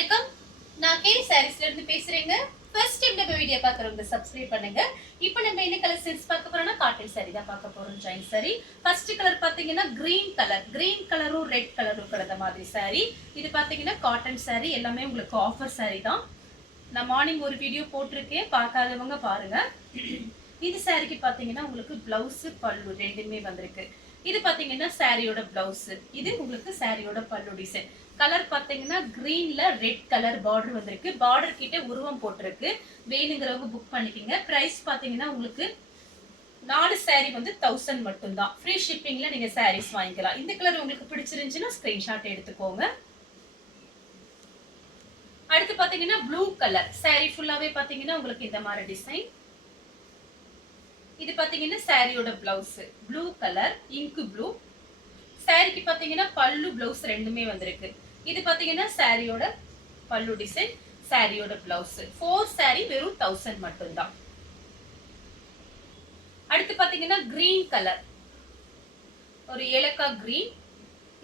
வணக்கம். நான் கேரி சாரீஸ்ல இருந்து பேசுறேங்க. ஃபர்ஸ்ட் டைம் நம்ம வீடியோ பார்க்குறவங்க சப்ஸ்கிரைப் பண்ணுங்க. இப்போ நம்ம என்ன கலர் சாரீஸ் பார்க்க போறோம்னா காட்டன் சாரி தான் பார்க்க போறோம். Join sorry. ஃபர்ஸ்ட் கலர் பாத்தீங்கன்னா கிரீன் கலர். கிரீன் கலரும் ரெட் கலரும் கலந்த மாதிரி சாரி. இது பாத்தீங்கன்னா காட்டன் சாரி. எல்லாமே உங்களுக்கு ஆஃபர் சாரி தான். நான் மார்னிங் ஒரு வீடியோ போட்டிருக்கேன், பார்க்காதவங்க பாருங்க. இந்த சாரிக்கு பாத்தீங்கன்னா உங்களுக்கு பிளவுஸ் பல்லு ரெண்டுமே வந்திருக்கு. இது பாத்தீங்கன்னா சாரியோட பிளவுஸ், இது உங்களுக்கு சாரியோட பல்லு டிசைன். கலர் பாத்தீங்கன்னா கிரீன்ல ரெட் கலர் பார்டர் வந்திருக்கு. பார்டர் கிட்ட உருவம் போட்டிருக்கு. வேணுங்கிறவங்க புக் பண்ணிக்கங்க. பிரைஸ் பாத்தீங்கன்னா உங்களுக்கு 4 சாரி வந்து 1000 மட்டும் தான். ஃப்ரீ ஷிப்பிங்ல நீங்க சாரீஸ் வாங்கிக்கலாம். இந்த கலர் உங்களுக்கு பிடிச்சிருந்துச்சுன்னா ஸ்கிரீன்ஷாட் எடுத்துக்கோங்க. அடுத்து பாத்தீங்கன்னா ப்ளூ கலர் சாரி ஃபுல்லாவே பாத்தீங்கன்னா உங்களுக்கு இந்த மாதிரி டிசைன். இது பாத்தீங்கன்னா சாரியோட blouse blue colour ink blue. சாரிக்கு பாத்தீங்கன்னா பல்லு பிளவுஸ் ரெண்டுமே வந்திருக்கு. இது பாத்தீங்கன்னா சாரியோட பல்லு டிசைன், சாரியோட பிளவுஸ். 4 சாரி வெறும் 1000 மட்டும் தான். அடுத்து பாத்தீங்கன்னா கிரீன் கலர், ஒரு ஏலக்காய் கிரீன்.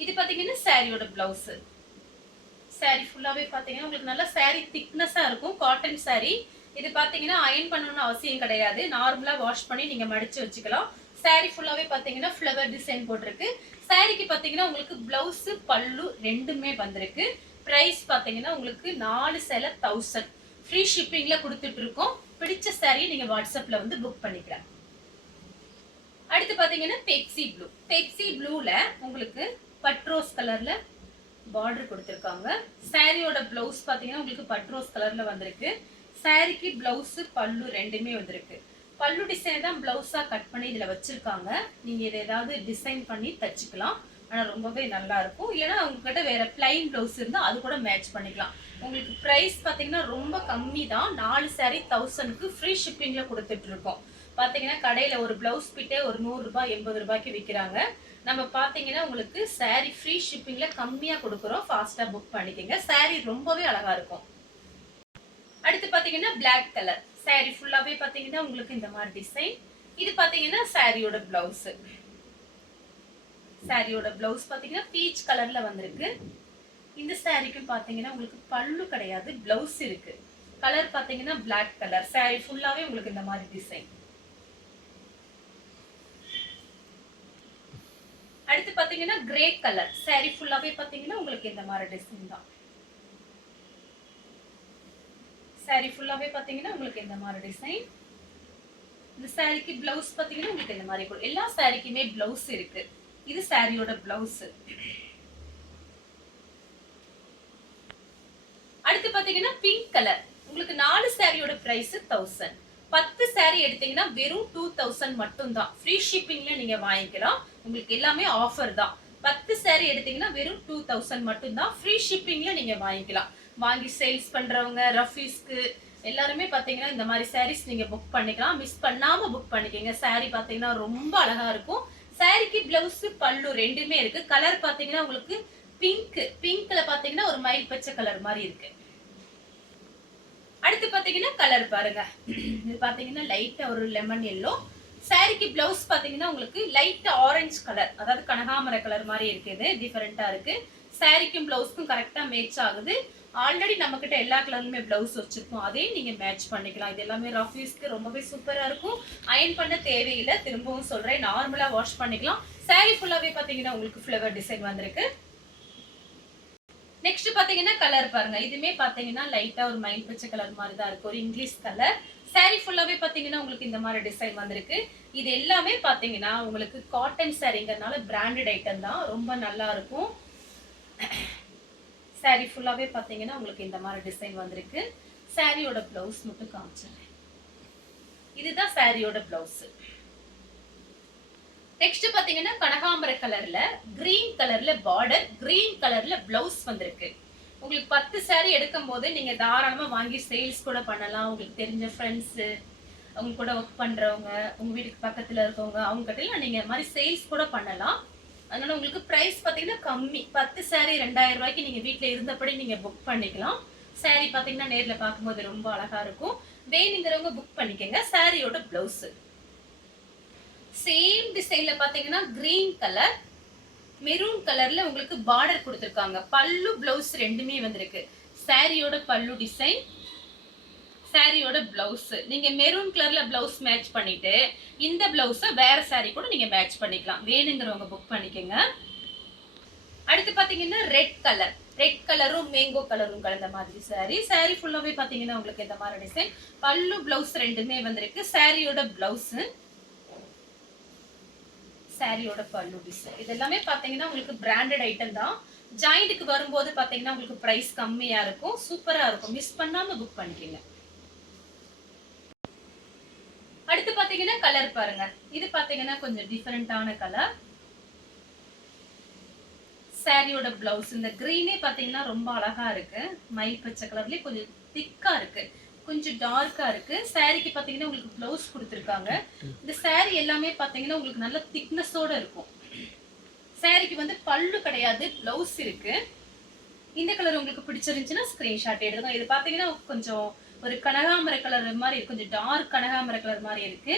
இது பாத்தீங்கன்னா சாரியோட பிளவுஸ். சாரி ஃபுல்லாவே பாத்தீங்கன்னா உங்களுக்கு நல்ல சாரி திக்னஸா இருக்கும். Cotton sorry. இது பாத்தீங்கன்னா அயன் பண்ணணும்னு அவசியம் கிடையாது. நார்மலா வாஷ் பண்ணி நீங்க மடிச்சு வச்சுக்கலாம். சாரி ஃபுல்லாவே பாத்தீங்கன்னா ஃப்ளவர் டிசைன் போட்டிருக்கு. சாரிக்கு பாத்தீங்கன்னா உங்களுக்கு பிளவுஸ் பல்லு ரெண்டுமே வந்திருக்கு. பிரைஸ் பாத்தீங்கன்னா உங்களுக்கு 4 சேலை 1000. ஃப்ரீ ஷிப்பிங்ல கொடுத்துட்டு இருக்கோம். பிடிச்ச சாரியை நீங்க வாட்ஸ்அப்ல வந்து புக் பண்ணிக்கலாம். அடுத்து பாத்தீங்கன்னா பெப்சி ப்ளூ. பெப்சி ப்ளூல உங்களுக்கு பட்ரோஸ் கலர்ல பார்டர் கொடுத்திருக்காங்க. சாரியோட பிளவுஸ் பாத்தீங்கன்னா உங்களுக்கு பட்ரோஸ் கலர்ல வந்திருக்கு. சாரிக்கு பிளவுஸ் பல்லு ரெண்டுமே வந்திருக்கு. பல்லு டிசைன் தான் பிளவுஸா கட் பண்ணி இதுல வச்சிருக்காங்க. நீங்க இதை ஏதாவது டிசைன் பண்ணி தச்சுக்கலாம். ஆனா ரொம்பவே நல்லா இருக்கும். இல்லைன்னா உங்ககிட்ட வேற பிளைன் பிளவுஸ் இருந்தா அது கூட மேட்ச் பண்ணிக்கலாம். உங்களுக்கு பிரைஸ் பாத்தீங்கன்னா ரொம்ப கம்மி தான். 4 சாரி 1000க்கு ஃப்ரீ ஷிப்பிங்ல கொடுத்துட்டு இருக்கோம். பாத்தீங்கன்னா கடையில ஒரு பிளவுஸ் பிட்டே ஒரு 100 ரூபாய் 80 ரூபாய்க்கு விற்கிறாங்க. நம்ம பாத்தீங்கன்னா உங்களுக்கு சாரி ஃப்ரீ ஷிப்பிங்ல கம்மியா கொடுக்குறோம். ஃபாஸ்டா புக் பண்ணிக்கங்க. சாரி ரொம்பவே அழகா இருக்கும். அடுத்து பாத்தீங்கன்னா பிளாக் கலர் சாரி ஃபுல்லாவே பாத்தீங்கன்னா உங்களுக்கு இந்த மாதிரி டிசைன். இது பாத்தீங்கன்னா சாரியோட பிளவுஸ். சாரியோட பிளவுஸ் பாத்தீங்கன்னா பீச் கலர்ல வந்திருக்கு. இந்த சாரிக்கு பாத்தீங்கன்னா உங்களுக்கு பல்லு கிடையாது, பிளவுஸ் இருக்கு. கலர் பாத்தீங்கன்னா பிளாக் கலர். சாரி ஃபுல்லாவே உங்களுக்கு இந்த மாதிரி டிசைன். அடுத்து பாத்தீங்கன்னா கிரே கலர் சாரி ஃபுல்லாவே பாத்தீங்கன்னா உங்களுக்கு இந்த மாதிரி டிசைன் தான். சாரி ஃபுல்லாவே பாத்தீங்கன்னா உங்களுக்கு இந்த மாதிரி டிசைன். இந்த சாரிக்கு பிளவுஸ் பாத்தீங்கன்னா உங்களுக்கு இந்த மாதிரி எல்லா சாரிக்குமே பிளவுஸ் இருக்கு. இது சாரியோட பிளவுஸ். அடுத்து பாத்தீங்கன்னா பிங்க் கலர். உங்களுக்கு 4 சாரியோட பிரைஸ் 1000. 10 சாரி எடுத்தீங்கன்னா வெறும் 2000 மட்டும் தான். ஃப்ரீ ஷிப்பிங்ல நீங்க வாங்கிக்கலாம். உங்களுக்கு எல்லாமே ஆஃபர் தான். 10 சாரி எடுத்தீங்கன்னா வெறும் 2000 மட்டும் தான். ஃப்ரீ ஷிப்பிங்ல நீங்க வாங்கிக்கலாம். வாங்கி சேல்ஸ் பண்றவங்க, ரஃபீஸ்க்கு எல்லாருமே பாத்தீங்கன்னா இந்த மாதிரி சாரீஸ் நீங்க புக் பண்ணிக்கலாம். மிஸ் பண்ணாம புக் பண்ணிக்கங்க. சாரி பாத்தீங்கன்னா ரொம்ப அழகா இருக்கும். சாரிக்கு பிளவுஸ் பல்லு ரெண்டுமே இருக்கு. கலர் பாத்தீங்கன்னா உங்களுக்கு பிங்க். பிங்க்ல பாத்தீங்கன்னா ஒரு மயில் பச்சை கலர் மாதிரி இருக்கு. அடுத்து பாத்தீங்கன்னா கலர் பாருங்க. இது பாத்தீங்கன்னா லைட்டா ஒரு லெமன் எல்லோ. சாரிக்கு பிளவுஸ் பாத்தீங்கன்னா உங்களுக்கு லைட் ஆரஞ்சு கலர், அதாவது கனகாமர கலர் மாதிரி இருக்குது. டிஃபரெண்டா இருக்கு. சாரிக்கும் பிளவுஸ்க்கும் கரெக்டா மேட்ச் ஆகுது. ஆல்ரெடி நம்ம கிட்ட எல்லா கலருமே பிளவுஸ் வச்சிருக்கோம். அதையும் நீங்க மேட்ச் பண்ணிக்கலாம். இது எல்லாமே ரஃபீஸ்க்கு ரொம்பவே சூப்பரா இருக்கும். அயன் பண்ண தேவையில்லை. திரும்பவும் சொல்றேன், நார்மலா வாஷ் பண்ணிக்கலாம். சாரி ஃபுல்லாவே பாத்தீங்கன்னா உங்களுக்கு ஃப்ளவர் டிசைன் வந்திருக்கு. நெக்ஸ்ட் பாத்தீங்கன்னா கலர் பாருங்க. இதுமே பாத்தீங்கன்னா லைட்டா ஒரு மயில் பச்சை கலர் மாதிரி தான் இருக்கு. ஒரு இங்கிலீஷ் கலர். சாரி ஃபுல்லாவே பாத்தீங்கன்னா உங்களுக்கு இந்த மாதிரி டிசைன் வந்திருக்கு. இது எல்லாமே பாத்தீங்கன்னா உங்களுக்கு காட்டன் சாரிங்கிறதுனால பிராண்டட் ஐட்டம் தான். ரொம்ப நல்லா இருக்கும். சாரி ஃபுல்லாவே பாத்தீங்கன்னா உங்களுக்கு இந்த மாதிரி டிசைன் வந்திருக்கு. சாரியோட பிளவுஸ் மட்டும் காமிச்சிடுறேன். இதுதான் சாரியோட பிளவுஸ். நெக்ஸ்ட் பாத்தீங்கன்னா கனகாம்பர கலர்ல கிரீன் கலர்ல பார்டர், கிரீன் கலர்ல பிளவுஸ் வந்திருக்கு. உங்களுக்கு 10 சாரி எடுக்கும் போது நீங்க தாராளமா வாங்கி சேல்ஸ் கூட பண்ணலாம். உங்களுக்கு தெரிஞ்ச ஃப்ரெண்ட்ஸ், அவங்க கூட ஒர்க் பண்றவங்க, உங்க வீட்டுக்கு பக்கத்துல இருக்கவங்க, அவங்க கிட்ட நீங்க இந்த மாதிரி சேல்ஸ் கூட பண்ணலாம். அதனால உங்களுக்கு பிரைஸ் பாத்தீங்கன்னா கம்மி. 10 சாரி 2000 ரூபாய்க்கு நீங்க வீட்டுல இருந்தபடி நீங்க புக் பண்ணிக்கலாம். சாரி பாத்தீங்கன்னா நேர்ல பார்க்கும்போது ரொம்ப அழகா இருக்கும். வேணுங்கிறவங்க புக் பண்ணிக்கங்க. சாரியோட பிளவுஸ் சேம் டிசைன்ல பாத்தீங்கன்னா கிரீன் கலர், மெரூன் கலர்ல உங்களுக்கு பார்டர் கொடுத்திருக்காங்க. பல்லு பிளவுஸ் ரெண்டுமே வந்திருக்கு. சாரியோட பல்லு டிசைன், சாரியோட பிளவுஸ். நீங்க மெரூன் கலர்ல பிளவுஸ் மேட்ச் பண்ணிட்டு இந்த பிளவுஸ வேற சாரி கூட நீங்க மேட்ச் பண்ணிக்கலாம். வேணுங்கிறவங்க புக் பண்ணிக்கோங்க. அடுத்து பாத்தீங்கன்னா ரெட் கலர், ரெட் கலரும் மேங்கோ கலரும் கலந்த மாதிரி சாரி. சாரி ஃபுல்லாவே பாத்தீங்கன்னா உங்களுக்கு இந்த மாதிரி டிசைன், பல்லு பிளவுஸ் ரெண்டுமே வந்திருக்கு. சாரியோட பிளவுஸ், சாரியோட பல்லு டிசைன். இது எல்லாமே பாத்தீங்கன்னா உங்களுக்கு பிராண்டட் ஐட்டம் தான். ஜாயிண்ட்க்கு வரும்போது பாத்தீங்கன்னா உங்களுக்கு பிரைஸ் கம்மியா இருக்கும், சூப்பரா இருக்கும். மிஸ் பண்ணாம புக் பண்ணிக்கோங்க. அடுத்து பாத்தீங்கன்னா கலர் பாருங்க. இது பாத்தீங்கன்னா கொஞ்சம் டிஃபரெண்டான கலர். சாரியோட பிளவுஸ் இந்த கிரீனே பாத்தீங்கன்னா ரொம்ப அழகா இருக்கு. மயில் பச்சை கலர்லயே கொஞ்சம் திக்கா இருக்கு, கொஞ்சம் டார்க்கா இருக்கு. சாரிக்கு பாத்தீங்கன்னா உங்களுக்கு பிளவுஸ் கொடுத்துருக்காங்க. இந்த சாரி எல்லாமே பாத்தீங்கன்னா உங்களுக்கு நல்ல திக்னஸோட இருக்கும். சாரிக்கு வந்து பல்லு கிடையாது, பிளவுஸ் இருக்கு. இந்த கலர் உங்களுக்கு பிடிச்சிருந்துச்சுன்னா ஸ்கிரீன்ஷாட் எடுத்துக்கோங்க. இது பாத்தீங்கன்னா கொஞ்சம் ஒரு கனகாமர கலர் மாதிரி இருக்கு, கொஞ்சம் டார்க் கனகாமர கலர் மாதிரி இருக்கு.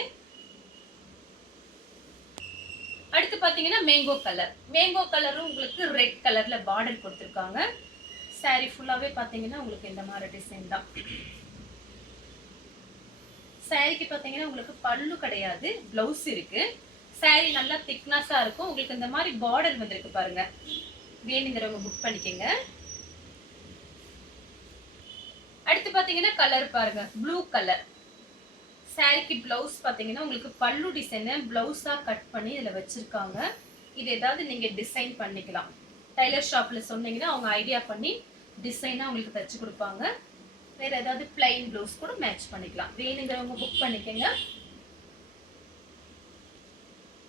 அடுத்து பாத்தீங்கன்னா மேங்கோ கலர். மேங்கோ கலரும் உங்களுக்கு ரெட் கலர்ல பார்டர் கொடுத்துருக்காங்க. சாரி ஃபுல்லாவே பாத்தீங்கன்னா உங்களுக்கு இந்த மாதிரி டிசைன் தான். சாரிக்கு பாத்தீங்கன்னா உங்களுக்கு பல்லு கிடையாது, பிளவுஸ் இருக்கு. சாரி நல்லா திக்னஸா இருக்கும். உங்களுக்கு இந்த மாதிரி பார்டர் வந்திருக்கு பாருங்க. வேணுங்கிறவங்க புக் பண்ணிக்கோங்க. அடுத்து பாத்தீங்கன்னா கலர் பாருங்க, ப்ளூ கலர். சாரிக்கு பிளவுஸ் பாத்தீங்கன்னா உங்களுக்கு பல்லு டிசைனை பிளவுஸா கட் பண்ணி இதுல வச்சிருக்காங்க. இது ஏதாவது நீங்க டிசைன் பண்ணிக்கலாம். டைலர் ஷாப்ல சொன்னீங்கன்னா அவங்க ஐடியா பண்ணி டிசைனா உங்களுக்கு தச்சு கொடுப்பாங்க. வேற ஏதாவது பிளைன் பிளவுஸ் கூட மேட்ச் பண்ணிக்கலாம். வேணுங்கிறவங்க புக் பண்ணிக்கோங்க.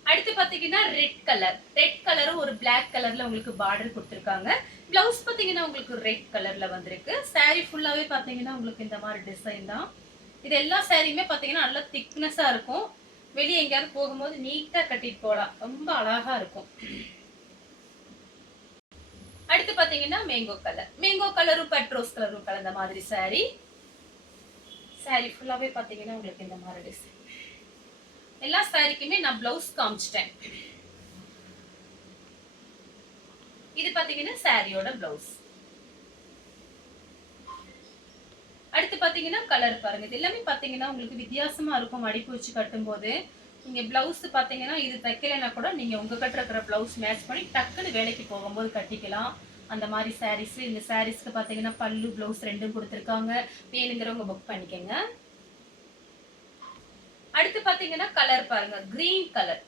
அடுத்து பாத்தீங்கன்னா ரெட் கலர். ரெட் கலரும் ஒரு பிளாக் கலர்ல உங்களுக்கு பார்டர் கொடுத்துருக்காங்க. பிளவுஸ் பாத்தீங்கன்னா உங்களுக்கு ரெட் கலர்ல வந்திருக்கு. சாரி ஃபுல்லாவே பாத்தீங்கன்னா உங்களுக்கு இந்த மாதிரி டிசைன் தான். இது எல்லா சாரியுமே பாத்தீங்கன்னா நல்லா திக்னஸா இருக்கும். வெளியே எங்கேயாவது போகும்போது நீட்டா கட்டிட்டு போகலாம், ரொம்ப அழகா இருக்கும். அடுத்து பாத்தீங்கன்னா மேங்கோ கலர். மேங்கோ கலரும் பெட்ரோஸ் கலரும் கலந்த மாதிரி சாரி. சாரி ஃபுல்லாவே பாத்தீங்கன்னா உங்களுக்கு இந்த மாதிரி டிசைன். எல்லா சாரிக்குமே நான் பிளவுஸ் காமிச்சிட்டேன். இது பாத்தீங்கன்னா சாரியோட பிளவுஸ். அடுத்து பாத்தீங்கன்னா கலர் பாருங்க. இது எல்லாமே பாத்தீங்கன்னா உங்களுக்கு வித்தியாசமா இருக்கும். மடிப்பு வச்சு கட்டும் போது நீங்க பிளவுஸ் பாத்தீங்கன்னா இது தைக்கலைன்னா கூட நீங்க உங்க கிட்ட இருக்கிற பிளவுஸ் மேட்ச் பண்ணி டக்குன்னு வேலைக்கு போகும்போது கட்டிக்கலாம். அந்த மாதிரி சாரீஸ். இந்த சாரீஸ்க்கு பாத்தீங்கன்னா பல்லு பிளவுஸ் ரெண்டும் கொடுத்துருக்காங்க. வேணுங்கிறவங்க புக் பண்ணிக்கோங்க. அடுத்து பாத்தீங்கன்னா கலர் பாருங்க, கிரீன் கலர்.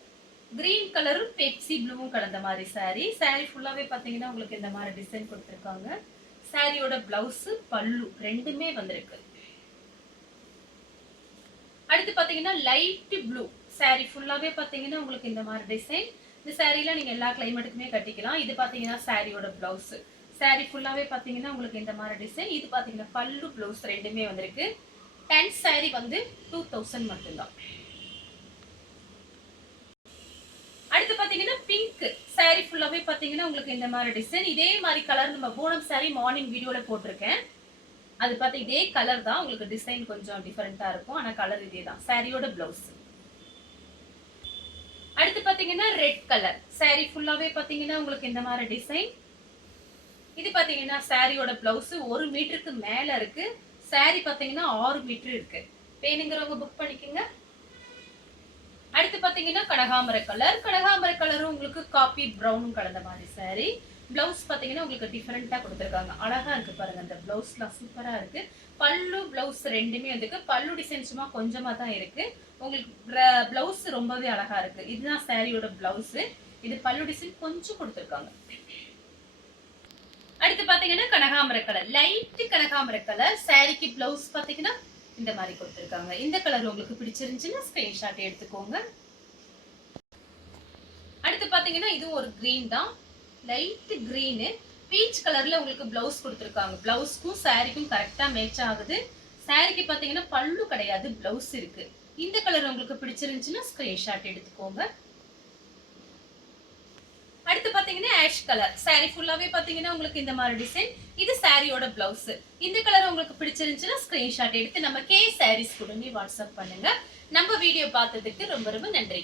கிரீன் கலரும் பெப்சி ப்ளூவும் கலந்த மாதிரி சாரி. சாரி ஃபுல்லாவே பாத்தீங்கன்னா உங்களுக்கு இந்த மாதிரி டிசைன் கொடுத்துருக்காங்க. சாரியோட பிளவுஸ் பல்லு ரெண்டுமே வந்திருக்கு. அடுத்து பாத்தீங்கன்னா லைட் ப்ளூ. சாரி ஃபுல்லாவே பாத்தீங்கன்னா உங்களுக்கு இந்த மாதிரி டிசைன். இந்த சாரில நீங்க எல்லா கிளைமேட்டுக்குமே கட்டிக்கலாம். இது பாத்தீங்கன்னா சாரியோட பிளவுஸ். சாரி ஃபுல்லாவே பாத்தீங்கன்னா உங்களுக்கு இந்த மாதிரி டிசைன். இது பாத்தீங்கன்னா பல்லு பிளவுஸ் ரெண்டுமே வந்திருக்கு. 10 சாரி வந்து 2000 மட்டும்தான். அடுத்து பாத்தீங்கன்னா பிங்க். சாரி ஃபுல்லாவே பாத்தீங்கன்னா உங்களுக்கு இந்த மாதிரி டிசைன். இதே மாதிரி கலர் நம்ம பூனம் சாரி மார்னிங் வீடியோல போட்டிருக்கேன். அது பார்த்தா இதே கலர் தான். உங்களுக்கு டிசைன் கொஞ்சம் டிஃபரெண்டா இருக்கும், ஆனா கலர் இதே தான். சாரியோட பிளவுஸ். அடுத்து பாத்தீங்கன்னா ரெட் கலர். சாரி ஃபுல்லாவே பாத்தீங்கன்னா உங்களுக்கு இந்த மாதிரி டிசைன். இது பாத்தீங்கன்னா சாரியோட பிளவுஸ் 1 மீட்டருக்கு மேல இருக்கு. சாரி பாத்தீங்கன்னா 6 மீட்டர் இருக்கு. வேணுங்கிறவங்க புக் பண்ணிக்கோங்க. அடுத்து பாத்தீங்கன்னா கனகாமர கலர். கனகாமர கலரும் உங்களுக்கு காபி பிரவுனும் கலந்த மாதிரி சாரி. பிளவுஸ் பாத்தீங்கன்னா உங்களுக்கு டிஃபரெண்டா கொடுத்துருக்காங்க. அழகா இருக்கு பாருங்க. அந்த பிளவுஸ்லாம் சூப்பரா இருக்கு. பல்லு பிளவுஸ் ரெண்டுமே வந்துருக்கு. பல்லு டிசைன் சும்மா கொஞ்சமா தான் இருக்கு. உங்களுக்கு பிளவுஸ் ரொம்பவே அழகா இருக்கு. இதுதான் சாரியோட பிளவுஸ். இது பல்லு டிசைன் கொஞ்சம் கொடுத்துருக்காங்க. அடுத்து பாத்தீங்கன்னா கனகாமர கலர். லைட் கனகாமர கலர். சாரிக்கு பிளவுஸ் பாத்தீங்கன்னா இந்த மாதிரி கொடுத்துருக்காங்க. இந்த கலர் உங்களுக்கு பிடிச்சிருந்துச்சுன்னா ஸ்கிரீன்ஷாட் எடுத்துக்கோங்க. அடுத்து பாத்தீங்கன்னா இது ஒரு கிரீன் தான். Light green. பீச் கலர்ல உங்களுக்கு பிளவுஸ் கொடுத்துருக்காங்க. பிளவுஸ்க்கும் சாரிக்கும் கரெக்டா மேட்ச் ஆகுது. சாரிக்கு பாத்தீங்கன்னா பல்லு கிடையாது, பிளவுஸ் இருக்கு. இந்த கலர் உங்களுக்கு பிடிச்சிருந்துச்சுன்னா ஸ்கிரீன்ஷாட் எடுத்துக்கோங்க. அடுத்து பாத்தீங்கன்னா ஆஷ் கலர். சாரி ஃபுல்லாவே பாத்தீங்கன்னா உங்களுக்கு இந்த மாதிரி டிசைன். இது சாரியோட பிளவுஸ். இந்த கலர் உங்களுக்கு பிடிச்சிருந்துச்சுன்னா ஸ்கிரீன்ஷாட் எடுத்து நம்ம கே சாரீஸ் கூட வாட்ஸ்அப் பண்ணுங்க. நம்ம வீடியோ பார்த்ததுக்கு ரொம்ப ரொம்ப நன்றி.